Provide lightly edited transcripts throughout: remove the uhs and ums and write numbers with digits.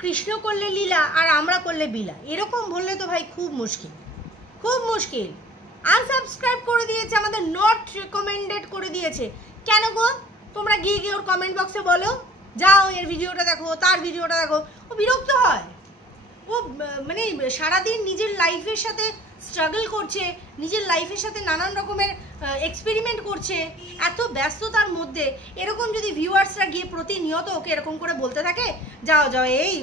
কৃষ্ণ করলে লীলা আর আমরা করলে বিলা, এরকম বললে তো ভাই খুব মুশকিল, খুব মুশকিল। আনসাবস্ক্রাইব করে দিয়েছে, আমাদের নট রেকমেন্ডেড করে দিয়েছে। কেন গো? তোমরা গিয়ে গিয়ে ওর কমেন্ট বক্সে বলো, যাও এর ভিডিওটা দেখো, তার ভিডিওটা দেখো। ও বিরক্ত হয়, ও মানে সারাদিন নিজের লাইফের সাথে স্ট্রাগল করছে, নিজের লাইফের সাথে নানান রকমের এক্সপেরিমেন্ট করছে, এত ব্যস্ততার মধ্যে এরকম যদি ভিউয়ার্সরা গিয়ে প্রতিনিয়ত ওকে এরকম করে বলতে থাকে, যাও যাও এই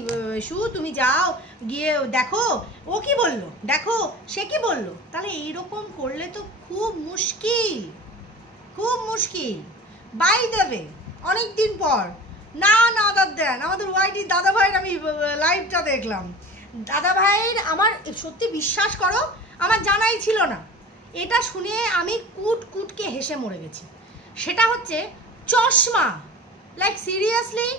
শু তুমি যাও গিয়ে দেখো ও কি বললো, দেখো সে কি বললো, তাহলে এইরকম করলে তো খুব মুশকিল, খুব মুশকিল। বাই দ্য ওয়ে, অনেকদিন পর না দেন আমাদের ওয়াইটি দাদা ভাইয়ের আমি লাইভটা দেখলাম। দাদা ভাইয়ের আমার সত্যি বিশ্বাস করো আমার জানাই ছিল না, এটা শুনে আমি কুটকে হেসে মরে গেছি। সেটা হচ্ছে চশমা, লাইক সিরিয়াসলি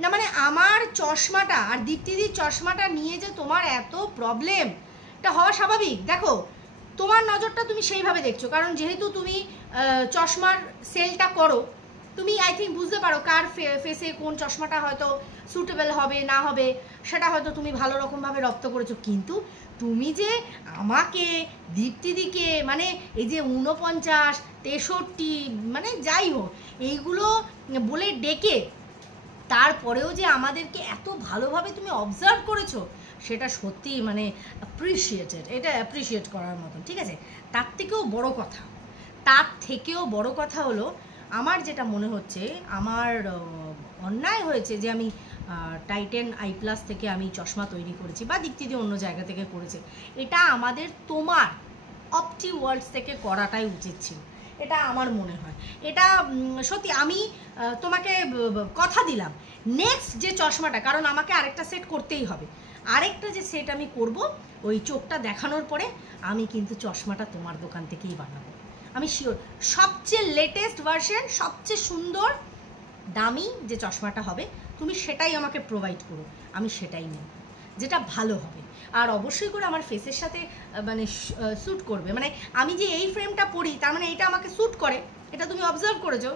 না, মানে আমার চশমাটা আর দীপ্তিদির চশমাটা নিয়ে যে তোমার এত প্রবলেম, এটা হওয়া স্বাভাবিক। দেখো তোমার নজরটা তুমি সেইভাবে দেখছো, কারণ যেহেতু তুমি চশমার সেলটা করো, তুমি আই থিঙ্ক বুঝতে পারো কার ফেসে কোন চশমাটা হয়তো সুটেবল হবে না হবে, সেটা হয়তো তুমি ভালো রকমভাবে রপ্ত করেছো। কিন্তু তুমি যে আমাকে দীপ্তিদিকে মানে এই যে 49, 63 মানে যাই হোক এইগুলো বলে ডেকে তারপরেও যে আমাদেরকে এত ভালোভাবে তুমি অবজার্ভ করেছো, সেটা সত্যি মানে অ্যাপ্রিসিয়েটেড, এটা অ্যাপ্রিসিয়েট করার মতন। ঠিক আছে, তার থেকেও বড় কথা হলো আমার যেটা মনে হচ্ছে আমার অন্যায় হয়েছে যে আমি টাইটেন আই প্লাস থেকে আমি চশমা তৈরি করেছি বা দীপ্তিদি অন্য জায়গা থেকে করেছে। এটা আমাদের তোমার অপটি ওয়ার্ল্ডস থেকে করাটাই উচিত ছিল, এটা আমার মনে হয়। এটা সত্যি আমি তোমাকে কথা দিলাম নেক্সট যে চশমাটা, কারণ আমাকে আরেকটা সেট করতেই হবে, আরেকটা যে সেট আমি করব ওই চোখটা দেখানোর পরে আমি কিন্তু চশমাটা তোমার দোকান থেকেই বানাবো, আমি শিওর। সবচেয়ে লেটেস্ট ভার্সন, সবচেয়ে সুন্দর দামি যে চশমাটা হবে তুমি সেটাই আমাকে প্রোভাইড করো, আমি সেটাই নেব, যেটা ভালো হবে। আর অবশ্যই করে আমার ফেসের সাথে মানে স্যুট করবে, মানে আমি যে এই ফ্রেমটা পরি তার মানে এটা আমাকে স্যুট করে, এটা তুমি অবজার্ভ করেছো,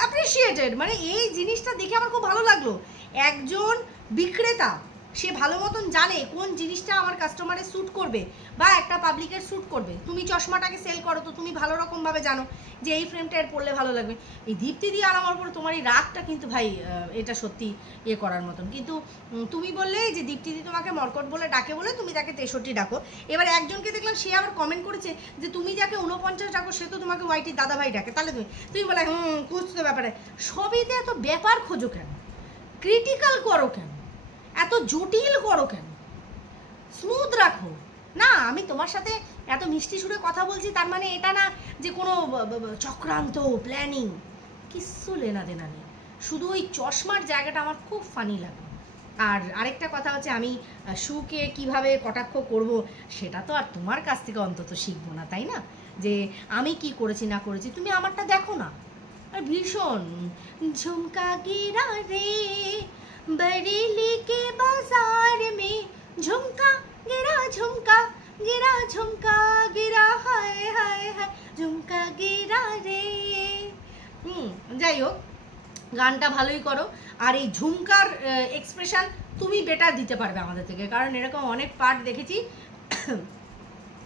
অ্যাপ্রিসিয়েটেড। মানে এই জিনিসটা দেখে আমার খুব ভালো লাগলো। একজন বিক্রেতা সে ভালো মতন জানে কোন জিনিসটা আমার কাস্টমারের স্যুট করবে বা একটা পাবলিকের স্যুট করবে। তুমি চশমাটাকে সেল করো তো তুমি ভালো রকমভাবে জানো যে এই ফ্রেমটা এর পরলে ভালো লাগবে। এই দীপ্তিদি আর আমার উপর তোমার এই রাগটা কিন্তু ভাই এটা সত্যি ইয়ে করার মতন। কিন্তু তুমি বললে যে দীপ্তিদি তোমাকে মর্কট বলে ডাকে বলে তুমি তাকে 63 ডাকো। এবার একজনকে দেখলাম সে আবার কমেন্ট করেছে যে তুমি যাকে 49 ডাকো সে তো তোমাকে ওয়াইটি দাদা ভাই ডাকে, তাহলে তুমি বলে খুঁজতে ব্যাপারে সবইতে এত ব্যাপার খোঁজো কেন, ক্রিটিক্যাল করো কেন, এত জটিল করো কেন, স্মুথ রাখো না। আমি তোমার সাথে এত মিষ্টি সুরে কথা বলছি তার মানে এটা না যে কোনো চক্রান্ত প্ল্যানিং, কিচ্ছু লেনা দেনা নেই। শুধু ওই চশমার জায়গাটা আমার খুব ফানি লাগে। আর আরেকটা কথা হচ্ছে আমি শুকে কিভাবে কটাক্ষ করব সেটা তো আর তোমার কাছ থেকে অন্তত শিখবো না, তাই না? যে আমি কি করেছি না করেছি তুমি আমারটা দেখো না। আর ভীষণ ঝুমকা গিরা রে बरेली के बाजार में झुमका गिरा झुमका गिरा हाय हाय हाय झुमका गिरा रे। যাই হোক গানটা ভালোই করো, আর এই ঝুমকার এক্সপ্রেশন তুমি বেটার দিতে পারবে আমাদের থেকে, কারণ এরকম অনেক পার্ট দেখেছি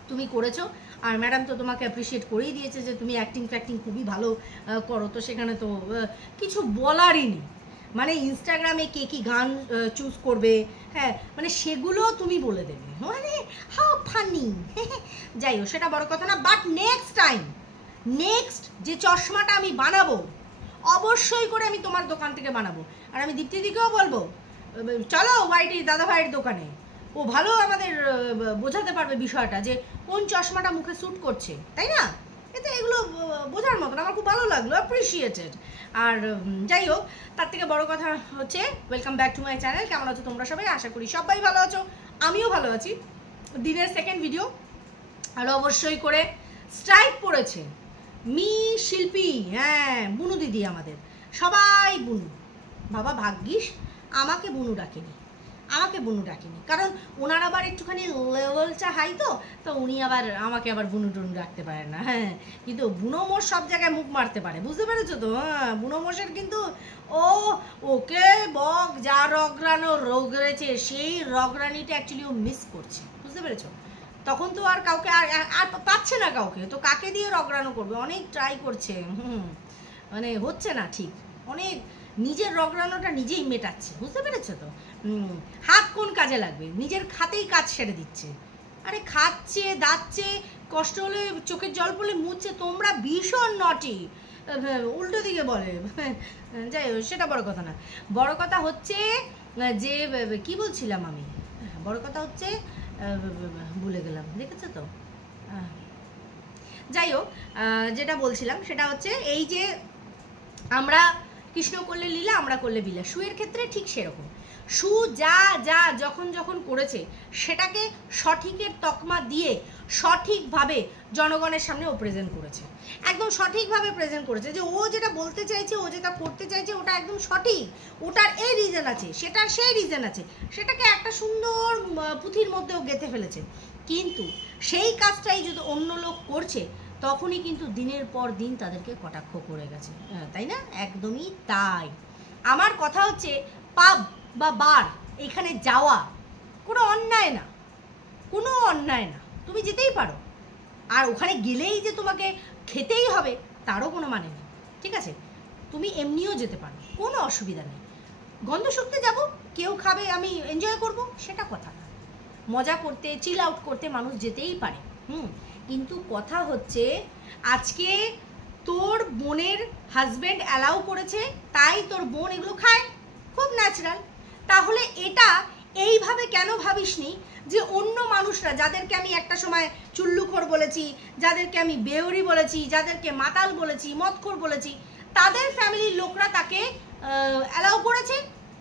তুমি করেছো। আর ম্যাডাম তো তোমাকে অ্যাপ্রিসিয়েট করেই দিয়েছে যে তুমি অ্যাক্টিং খুবই ভালো করো, তো সেখানে তো কিছু বলারই নেই। মানে ইনস্টাগ্রামে কে কি গান চুজ করবে, হ্যাঁ মানে সেগুলো তুমি বলে দেবে, মানে হাউ ফানি। যাই হোক সেটা বড় কথা না, বাট নেক্সট টাইম নেক্সট যে চশমাটা আমি বানাবো অবশ্যই করে আমি তোমার দোকান থেকে বানাবো। আর আমি দীপ্তিদিকেও বলবো চলো ওয়াইটি দাদা ভাইয়ের দোকানে, ও ভালো আমাদের বোঝাতে পারবে বিষয়টা যে কোন চশমাটা মুখে স্যুট করছে, তাই না? এতে এগুলো বোঝার মতন, আমার খুব ভালো লাগলো, অ্যাপ্রিসিয়েটেড। আর যাই হোক তার থেকে বড় কথা হচ্ছে welcome back to my channel. কেমন আছো তোমরা সবাই? আশা করি সবাই ভালো আছো, আমিও ভালো আছি। দিনের সেকেন্ড ভিডিও, আর অবশ্যই করে স্ট্রাইক পড়েছে মি শিল্পী, হ্যাঁ বুনু দিদি, আমাদের সবাই বুনু। বাবা ভাগ্যিস আমাকে বুনু ডাকেনি, আমাকে বুনু ডাকেনি, কারণ ওনার আবার একটুখানি লেভেলটা হাই, তো উনি আবার আমাকে আবার বুনু টুনু ডাকতে পারেন না। হ্যাঁ, কিন্তু বুনো মোষ সব জায়গায় মুখ মারতে পারে, বুঝতে পেরেছো তো? হ্যাঁ, বুনো মোষের কিন্তু ওকে বক যা রগরানো রগড়েছে, সেই রগরানিটা অ্যাকচুয়ালি ও মিস করছে, বুঝতে পেরেছো? তখন তো আর কাউকে আর পাচ্ছে না কাউকে, তো কাকে দিয়ে রগরানো করবে? অনেক ট্রাই করছে, মানে হচ্ছে না ঠিক, অনেক নিজের রগরানোটা নিজেই মেটাচ্ছে, বুঝতে পেরেছো তো? হাত কোন কাজে লাগবে? নিজের হাতেই কাজ সেরে দিচ্ছে। আরে খাচ্ছে, দাচ্ছে, কষ্ট হলে চোখের জল পড়লে মুছছে। তোমরা ভীষণ নটি, উল্টো দিকে বলে। যাই হোক, সেটা বড় কথা না। বড় কথা হচ্ছে যে কি বলছিলাম আমি, বড় কথা হচ্ছে ভুলে গেলাম, দেখেছো তো? যাই হোক, যেটা বলছিলাম সেটা হচ্ছে এই যে আমরা কৃষ্ণ করলে লীলা, আমরা করলে বিলা। শুয়ের ক্ষেত্রে ঠিক সেরকম। সু যা যা যখন যখন করেছে সেটাকে সঠিকের তকমা দিয়ে সঠিকভাবে জনগণের সামনে ও প্রেজেন্ট করেছে, একদম সঠিকভাবে প্রেজেন্ট করেছে যে ও যেটা বলতে চাইছে, ও যেটা করতে চাইছে, ওটা একদম সঠিক, ওটার এই রিজন আছে, সেটার সেই রিজন আছে, সেটাকে একটা সুন্দর পুঁথির মধ্যেও গেঁথে ফেলেছে। কিন্তু সেই কাজটাই যদি অন্য লোক করছে, তখনই কিন্তু দিনের পর দিন তাদেরকে কটাক্ষ করে গেছে, তাই না? একদমই তাই। আমার কথা হচ্ছে পাব বা বার এখানে যাওয়া কোনো অন্যায় না, কোনো অন্যায় না, তুমি যেতেই পারো। আর ওখানে গেলেই যে তোমাকে খেতেই হবে তারও কোনো মানে নেই, ঠিক আছে? তুমি এমনিও যেতে পারো, কোনো অসুবিধা নেই। গন্ধ শুকতে যাব, কেউ খাবে, আমি এনজয় করব, সেটা কথা না। মজা করতে, চিল আউট করতে মানুষ যেতেই পারে, কিন্তু কথা হচ্ছে আজকে তোর বোনের হাজব্যান্ড অ্যালাউ করেছে, তাই তোর বোন এগুলো খায়, খুব ন্যাচারাল। তাহলে এটা এইভাবে কেন ভাবিসনি যে অন্য মানুষরা, যাদেরকে আমি একটা সময় চুল্লুখোর বলেছি, যাদেরকে আমি বেউরি বলেছি, যাদেরকে মাতাল বলেছি, মদখোর বলেছি, তাদের ফ্যামিলির লোকরা তাকে অ্যালাউ করেছে,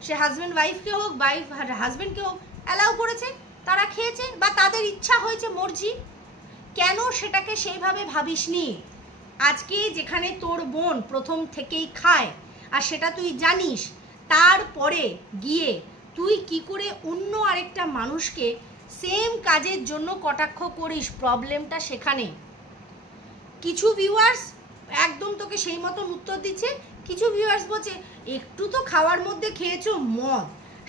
সে হাজব্যান্ড ওয়াইফকে হোক, ওয়াইফ হাজব্যান্ডকে হোক, অ্যালাউ করেছে, তারা খেয়েছে, বা তাদের ইচ্ছা হয়েছে, মর্জি। কেন সেটাকে সেইভাবে ভাবিসনি? আজকে যেখানে তোর বোন প্রথম থেকেই খায় আর সেটা তুই জানিস, তারপরে গিয়ে তুই কি করে অন্য আরেকটা মানুষকে সেম কাজের জন্য কটাক্ষ করিস? প্রবলেমটা সেখানে। কিছু ভিউয়ার্স একদম তোকে সেই মতন উত্তর দিচ্ছে, কিছু ভিউয়ার্স বলছে একটু তো খাওয়ার মধ্যে খেয়েছো মদ,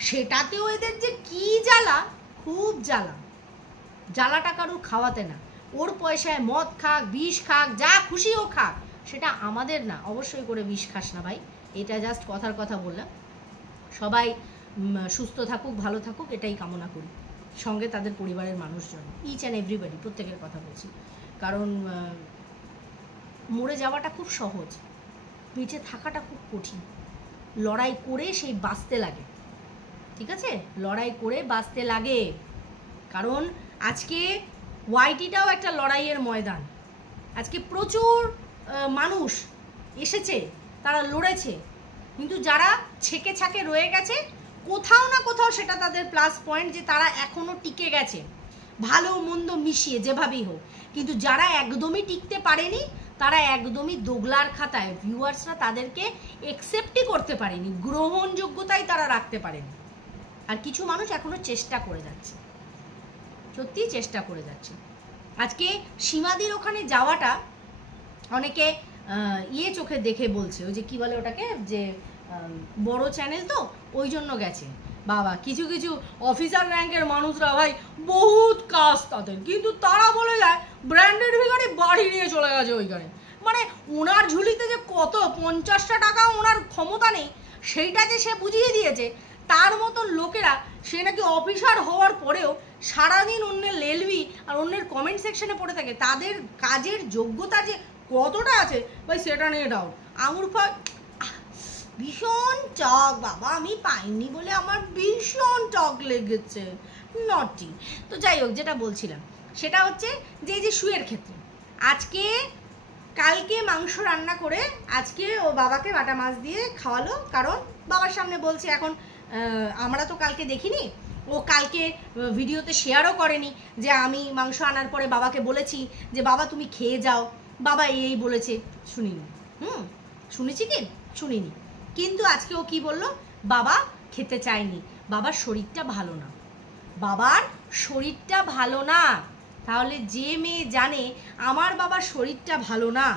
সেটাতেও এদের যে কি জ্বালা, খুব জ্বালা। জ্বালাটা কারুর খাওয়াতে না, ওর পয়সায় মদ খাক, বিষ খাক, যা খুশি ও খাক, সেটা আমাদের না। অবশ্যই করে বিষ খাস না ভাই, এটা জাস্ট কথার কথা বললাম। সবাই সুস্থ থাকুক, ভালো থাকুক, এটাই কামনা করি, সঙ্গে তাদের পরিবারের মানুষজন, ইচ অ্যান্ড এভরিবডি, প্রত্যেকের কথা বলছি। কারণ মরে যাওয়াটা খুব সহজ, বেঁচে থাকাটা খুব কঠিন। লড়াই করে সেই বাঁচতে লাগে, ঠিক আছে? লড়াই করে বাঁচতে লাগে। কারণ আজকে ওয়াইটিটাও একটা লড়াইয়ের ময়দান। আজকে প্রচুর মানুষ এসেছে, তারা লড়েছে, কিন্তু যারা ছেকে ছাকে রয়ে গেছে কোথাও না কোথাও, সেটা তাদের প্লাস পয়েন্ট যে তারা এখনও টিকে গেছে, ভালো মন্দ মিশিয়ে যেভাবেই হোক। কিন্তু যারা একদমই টিকতে পারেনি, তারা একদমই দোগলার খাতায়, ভিউয়ার্সরা তাদেরকে একসেপ্টই করতে পারেনি, গ্রহণযোগ্যতাই তারা রাখতে পারেনি। আর কিছু মানুষ এখনো চেষ্টা করে যাচ্ছে, সত্যি চেষ্টা করে যাচ্ছে। আজকে সীমাদির ওখানে যাওয়াটা অনেকে চোখে দেখে বলছে, ওই যে কি বলে ওটাকে, যে বড় চ্যানেল তো ওই জন্য গেছে। বাবা, কিছু কিছু অফিসার র্যাঙ্কের মানুষরা ভাই বহুত কাজ তাদের, কিন্তু তারা বলে যায় ব্র্যান্ডেড ভিখারি বাড়ি নিয়ে চলে গেছে ওইখানে। মানে ওনার ঝুলিতে যে কত 50টা টাকা ওনার ক্ষমতা নেই, সেইটা যে সে বুঝিয়ে দিয়েছে। তার মতন লোকেরা, সে নাকি অফিসার হওয়ার পরেও সারাদিন অন্যের লেলবি আর অন্যের কমেন্ট সেকশনে পড়ে থাকে, তাদের কাজের যোগ্যতা যে কতটা আছে ভাই সেটা নিয়ে ডাউট। আঙুর ফল ভীষণ টক বাবা, আমি পাইনি বলে আমার ভীষণ টক লেগেছে, নটি। তো যাই হোক, যেটা বলছিলাম সেটা হচ্ছে যে এই যে শুয়ের ক্ষেত্রে, আজকে কালকে মাংস রান্না করে আজকে ও বাবাকে বাটা মাছ দিয়ে খাওয়ালো, কারণ বাবার সামনে বলছে, এখন আমরা তো কালকে দেখিনি, ও কালকে ভিডিওতে শেয়ারও করেনি যে আমি মাংস আনার পরে বাবাকে বলেছি যে বাবা তুমি খেয়ে যাও, বাবা এই বলেছে, শুনিনি। শুনেছি কি? শুনিনি। কিন্তু আজকে ও কি বললো, বাবা খেতে চায়নি, বাবার শরীরটা ভালো না, বাবার শরীরটা ভালো না। তাহলে যে মেয়ে জানে আমার বাবার শরীরটা ভালো না,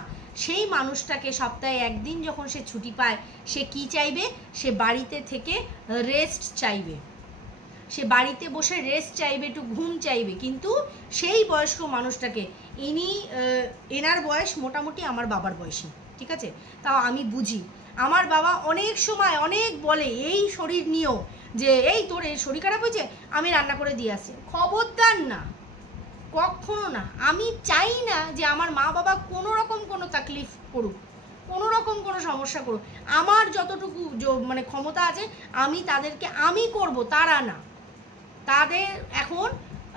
সেই মানুষটাকে সপ্তাহে একদিন যখন সে ছুটি পায়, সে কি চাইবে? সে বাড়িতে থেকে রেস্ট চাইবে, সে বাড়িতে বসে রেস্ট চাইবে, একটু ঘুম চাইবে। কিন্তু সেই বয়স্ক মানুষটাকে, এনার বয়স মোটামুটি আমার বাবার বয়সী, ঠিক আছে? তাও আমি বুঝি, আমার বাবা অনেক সময় অনেক বলে এই শরীর নিয়েও যে এই তোর এই শরীর খারাপ হয়েছে, আমি রান্না করে দিয়ে আসি। খবরদার না, কখনো না। আমি চাই না যে আমার মা বাবা কোনো রকম কোনো তাকলিফ করুক, কোনো রকম কোনো সমস্যা করুক। আমার যতটুকু মানে ক্ষমতা আছে আমি তাদেরকে আমি করব, তারা না। তাদের এখন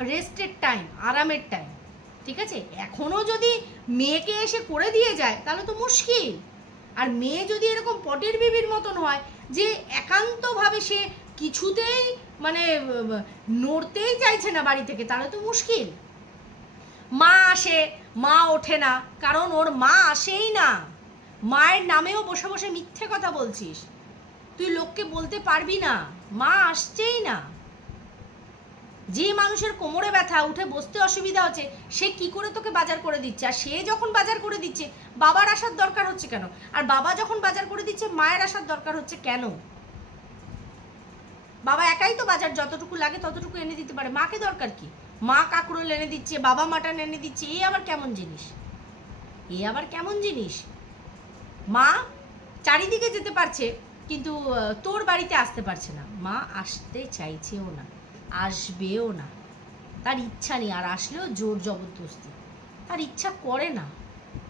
রেস্টের টাইম, আরামের টাইম, ঠিক আছে? এখনও যদি মেয়েকে এসে করে দিয়ে যায় তাহলে তো মুশকিল। আর মেয়ে যদি এরকম পটের বিবির মতন হয় যে একান্তভাবে সে কিছুতেই মানে নড়তেই চাইছে না বাড়ি থেকে, তাহলে তো মুশকিল। মা আসে, মা ওঠে না, কারণ ওর মা আসেই না। মায়ের নামেও বসে বসে মিথ্যে কথা বলছিস, তুই লোককে বলতে পারবি না মা আসছেই না। যে মানুষের কোমরে ব্যথা, উঠে বসতে অসুবিধা হচ্ছে, সে কি করে তোকে বাজার করে দিচ্ছে? আর সে যখন বাজার করে দিচ্ছে বাবার আসার দরকার হচ্ছে কেন? আর বাবা যখন বাজার করে দিচ্ছে মায়ের আসার দরকার হচ্ছে কেন? বাবা একাই তো বাজার যতটুকু লাগে ততটুকু এনে দিতে পারে, মাকে দরকার কি? মা কাঁকরোল এনে দিচ্ছে, বাবা মাটন এনে দিচ্ছে, এ আবার কেমন জিনিস? এ আবার কেমন জিনিস? মা চারিদিকে যেতে পারছে কিন্তু তোর বাড়িতে আসতে পারছে না। মা আসতে চাইছেও না, আসবেও না, তার ইচ্ছা নেই। আর আসলেও জোর জবরদস্তি, তার ইচ্ছা করে না।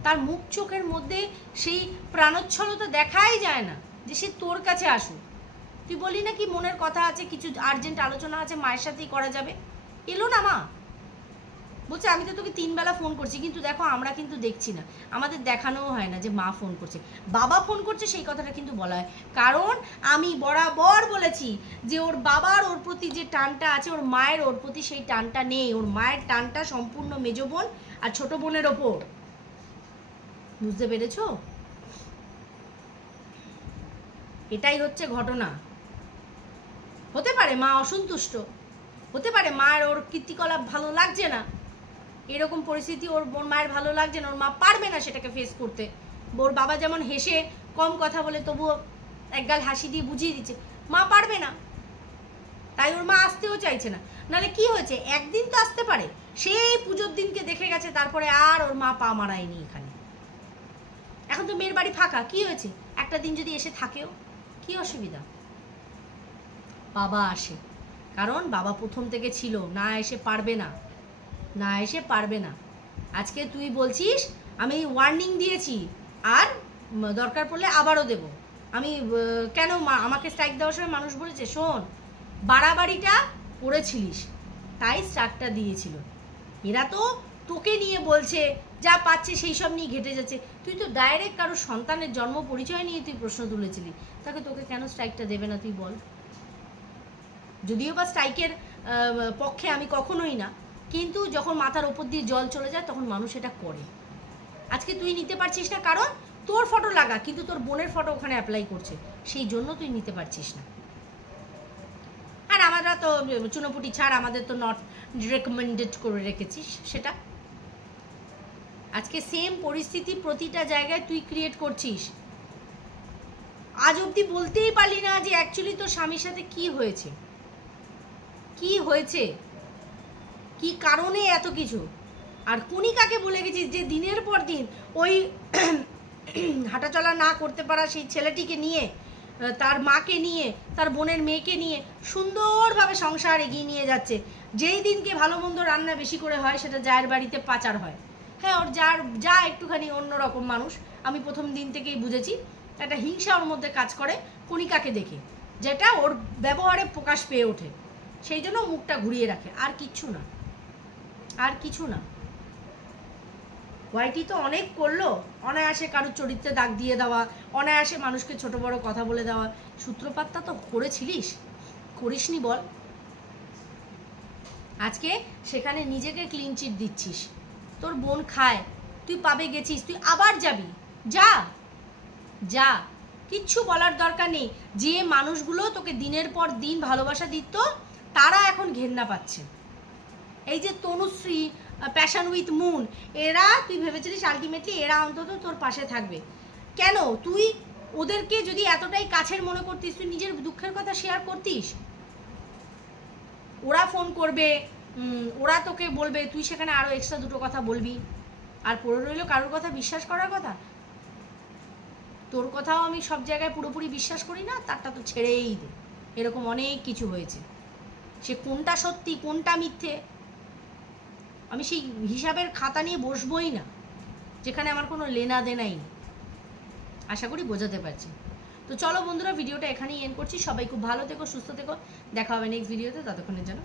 তার মুখ চোখের মধ্যে সেই প্রাণোচ্ছলতা দেখাই যায় না যে সে তোর কাছে আসুক। তুই বলি না কি মনের কথা আছে, কিছু আর্জেন্ট আলোচনা আছে, মায়ের সাথেই করা যাবে। এলো না মা, বলছে আমি তো তোকে 3 বেলা ফোন করছি, কিন্তু দেখো আমরা কিন্তু দেখছি না, আমাদের দেখানোও হয় না যে মা ফোন করছে। বাবা ফোন করছে সেই কথাটা কিন্তু বলা হয়, কারণ আমি বরাবর বলেছি যে ওর বাবার ওর প্রতি যে টানটা আছে, ওর মায়ের ওর প্রতি সেই টানটা নেই। ওর মায়ের টানটা সম্পূর্ণ মেজো বোন আর ছোট বোনের ওপর। বুঝতে পেরেছো? এটাই হচ্ছে ঘটনা। হতে পারে মা অসন্তুষ্ট, হতে পারে মায়ের ওর কীর্তিকলাপ ভালো লাগছে না, এরকম পরিস্থিতি ওর মায়ের ভালো লাগছে না, ওর মা পারবে না সেটাকে ফেস করতে। ওর বাবা যেমন হেসে কম কথা বলে তবুও একগাল হাসি দিয়ে বুঝিয়ে দিচ্ছে, মা পারবে না, তাই ওর মা আসতেও চাইছে না। নাহলে কি হয়েছে, একদিন তো আসতে পারে, সেই পুজোর দিনকে দেখে গেছে, তারপরে আর ওর মা পা মারায়নি এখানে। এখন তো মেয়ের বাড়ি ফাঁকা, কি হয়েছে, একটা দিন যদি এসে থাকেও কি অসুবিধা? বাবা আসে, কারণ বাবা প্রথম থেকে ছিল, না এসে পারবে না, না এসে পারবে না। আজকে তুই বলছিস আমি ওয়ার্নিং দিয়েছি আর দরকার পড়লে আবারও দেব। আমি কেন আমাকে স্ট্রাইক দেওয়ার সময় মানুষ বলেছে শোন বাড়াবাড়িটা করেছিলিস তাই স্ট্রাইকটা দিয়েছিল। এরা তো তোকে নিয়ে বলছে, যা পাচ্ছে সেই সব নিয়ে ঘেটে যাচ্ছে। তুই তো ডাইরেক্ট কারো সন্তানের জন্ম পরিচয় নিয়ে তুই প্রশ্ন তুলেছিলি, তাকে তোকে কেন স্ট্রাইকটা দেবে না তুই বল? যদিও বা স্ট্রাইকের পক্ষে আমি কখনোই না, কিন্তু যখন মাথার ওপর দিয়ে জল চলে যায় তখন মানুষ এটা করে। আজকে তুই নিতে পারছিস না কারণ তোর ফটো লাগা, কিন্তু তোর বোনের ফটো ওখানে অ্যাপ্লাই করছে, সেই জন্য তুই নিতে পারছিস না। আর আমরা তো চুনোপুটি ছাড়, আমাদের তো নট রেকমেন্ডেড করে রেখেছিস সেটা। আজকে সেম পরিস্থিতি প্রতিটা জায়গায় তুই ক্রিয়েট করছিস। আজ অবধি বলতেই পারলি না যে অ্যাকচুয়ালি তোর স্বামীর সাথে কি হয়েছে, কি হয়েছে, কি কারণে এত কিছু। আর কণিকাকে বলে গেছিস যে দিনের পর দিন ওই হাঁটাচলা না করতে পারা সেই ছেলেটিকে নিয়ে, তার মাকে নিয়ে, তার বোনের মেয়েকে নিয়ে সুন্দরভাবে সংসার এগিয়ে নিয়ে যাচ্ছে। যেই দিনকে ভালো মন্দ রান্না বেশি করে হয় সেটা জায়ের বাড়িতে পাচার হয়। হ্যাঁ, ওর যা একটুখানি অন্যরকম মানুষ, আমি প্রথম দিন থেকেই বুঝেছি। একটা হিংসা ওর মধ্যে কাজ করে কণিকাকে দেখে, যেটা ওর ব্যবহারে প্রকাশ পেয়ে ওঠে, সেই জন্য মুখটা ঘুরিয়ে রাখে, আর কিচ্ছু না, আর কিছু না। ওয়াইটি তো অনেক করলো, অনায়াসে কারোর চরিত্রে দাগ দিয়ে দেওয়া, অনায়াসে মানুষকে ছোট বড় কথা বলে দেওয়া। সূত্রপাতটা তো করেছিলিস, করিসনি বল? আজকে সেখানে নিজেকে ক্লিন চিট দিচ্ছিস, তোর বোন খায়, তুই পাবে গেছিস, তুই আবার যাবি, যা যা, কিচ্ছু বলার দরকার নেই। যে মানুষগুলো তোকে দিনের পর দিন ভালোবাসা দিত তারা এখন ঘেন্না পাচ্ছে। এই যে তনুশ্রী, প্যাশন উইথ মুন, এরা তুই ভেবেছিলিস আলটিমেটলি এরা অন্তত তোর পাশে থাকবে? কেন তুই ওদেরকে যদি এতটাই কাছের মনে করতিস, তুই নিজের দুঃখের কথা শেয়ার করতিস? ওরা ফোন করবে, ওরা তোকে বলবে, তুই সেখানে আরও এক্সট্রা দুটো কথা বলবি, আর পড়ে রইল কারোর কথা বিশ্বাস করার কথা। তোর কথাও আমি সব জায়গায় পুরোপুরি বিশ্বাস করি না, তারটা তো ছেড়েই দে। এরকম অনেক কিছু হয়েছে, সে কোনটা সত্যি কোনটা মিথ্যে আমি সেই হিসাবের খাতা নিয়ে বসবই না, যেখানে আমার কোনো লেনা দেনাই নেই। আশা করি বোঝাতে পারছি। তো চলো বন্ধুরা, ভিডিওটা এখানেই এন্ড করছি। সবাই খুব ভালো থেকো, সুস্থ থেকো, দেখা হবে নেক্সট ভিডিওতে। ততক্ষণের জন্য